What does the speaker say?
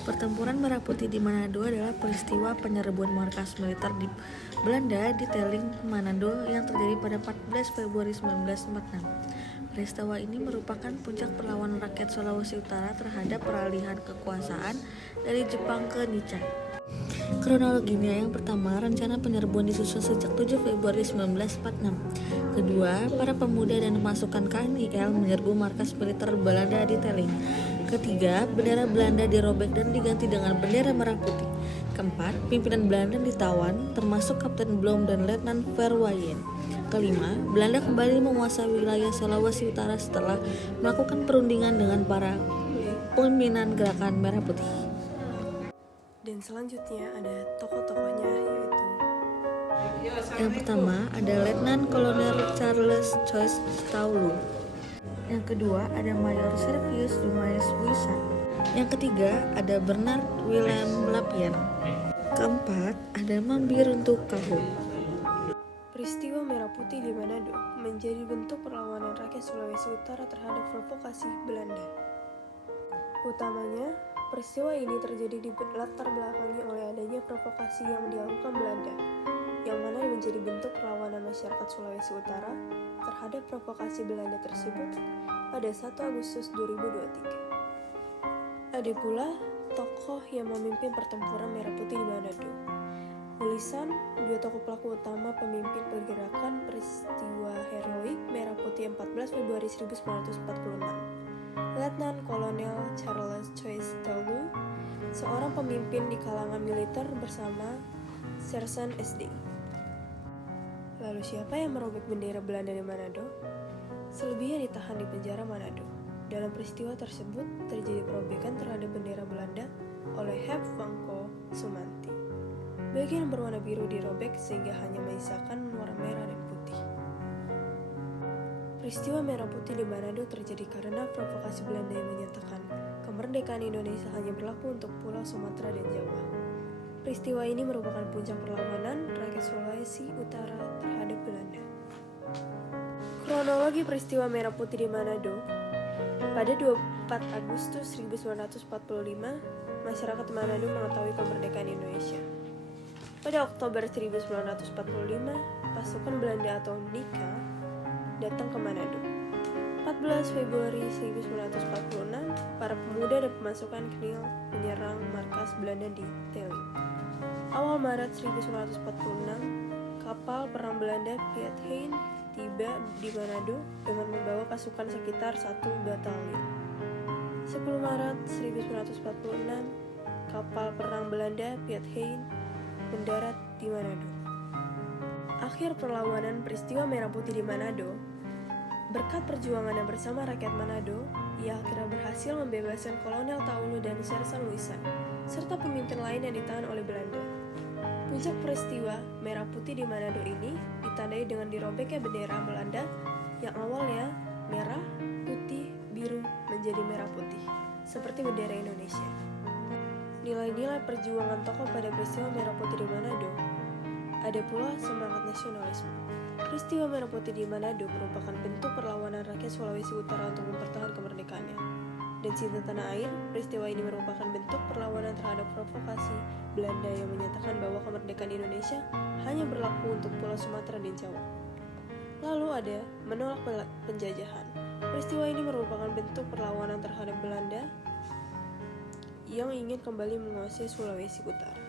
Pertempuran Merah Putih di Manado adalah peristiwa penyerbuan markas militer di Belanda di Teling, Manado yang terjadi pada 14 Februari 1946. Peristiwa ini merupakan puncak perlawanan rakyat Sulawesi Utara terhadap peralihan kekuasaan dari Jepang ke Nican. Kronologinya, yang pertama, rencana penyerbuan disusun sejak 7 Februari 1946. Kedua, para pemuda dan pasukan KNIL menyerbu markas militer Belanda di Teling. Ketiga, bendera Belanda dirobek dan diganti dengan bendera merah putih. Keempat, pimpinan Belanda ditawan, termasuk Kapten Blom dan Letnan Verwaayen. Kelima, Belanda kembali menguasai wilayah Sulawesi Utara setelah melakukan perundingan dengan para pimpinan gerakan Merah Putih. Dan selanjutnya ada tokoh-tokohnya, yaitu yang pertama ada Letnan Kolonel Charles Choice Taulu. Yang kedua ada Mayor Servius Dumais Wisan. Yang ketiga ada Bernard Willem Lapien. Keempat ada Mambiruntu Kahung. peristiwa Merah Putih di Manado menjadi bentuk perlawanan rakyat Sulawesi Utara terhadap provokasi Belanda. Utamanya, peristiwa ini terjadi di latar belakangi oleh adanya provokasi yang dilakukan Belanda, yang mana menjadi bentuk perlawanan masyarakat Sulawesi Utara terhadap provokasi Belanda tersebut pada 1 Agustus 2023. Ada pula tokoh yang memimpin pertempuran Merah Putih di Manado. Tulisan dua tokoh pelaku utama pemimpin pergerakan peristiwa heroik Merah Putih 14 Februari 1946. Letnan Kolonel Charles Choice Taulu, seorang pemimpin di kalangan militer bersama Sersan SD. Lalu siapa yang merobek bendera Belanda di Manado? Selebihnya ditahan di penjara Manado. Dalam peristiwa tersebut terjadi perobekan terhadap bendera Belanda oleh Hep Vangko Sumanti. Bagian berwarna biru dirobek sehingga hanya menyisakan warna merah dan putih. Peristiwa Merah Putih di Manado terjadi karena provokasi Belanda yang menyatakan kemerdekaan Indonesia hanya berlaku untuk Pulau Sumatera dan Jawa. Peristiwa ini merupakan puncak perlawanan rakyat Sulawesi Utara terhadap Belanda. Kronologi peristiwa Merah Putih di Manado. Pada 24 Agustus 1945, masyarakat Manado mengetahui kemerdekaan Indonesia. Pada Oktober 1945, pasukan Belanda atau NIKA datang ke Manado. 14 Februari 1946, para pemuda dan pemasukan KNIL menyerang markas Belanda di Teling. Awal Maret 1946, kapal perang Belanda Piet Hein tiba di Manado dengan membawa pasukan sekitar 1 batalion. 10 Maret 1946, kapal perang Belanda Piet Hein mendarat di Manado. Akhir perlawanan peristiwa Merah Putih di Manado. Berkat perjuangan yang bersama rakyat Manado, ia akhirnya berhasil membebaskan Kolonel Taulu dan Sersan Wisan, serta pemimpin lain yang ditahan oleh Belanda. Puncak peristiwa Merah Putih di Manado ini ditandai dengan dirobeknya bendera Belanda yang awalnya merah, putih, biru menjadi merah putih, seperti bendera Indonesia. Nilai-nilai perjuangan tokoh pada peristiwa Merah Putih di Manado. Ada pula semangat nasionalisme. Peristiwa Merah Putih di Manado merupakan bentuk perlawanan rakyat Sulawesi Utara untuk mempertahankan kemerdekaannya. Dan cinta tanah air, peristiwa ini merupakan bentuk perlawanan terhadap provokasi Belanda yang menyatakan bahwa kemerdekaan Indonesia hanya berlaku untuk Pulau Sumatera dan Jawa. Lalu ada menolak penjajahan. Peristiwa ini merupakan bentuk perlawanan terhadap Belanda yang ingin kembali menguasai Sulawesi Utara.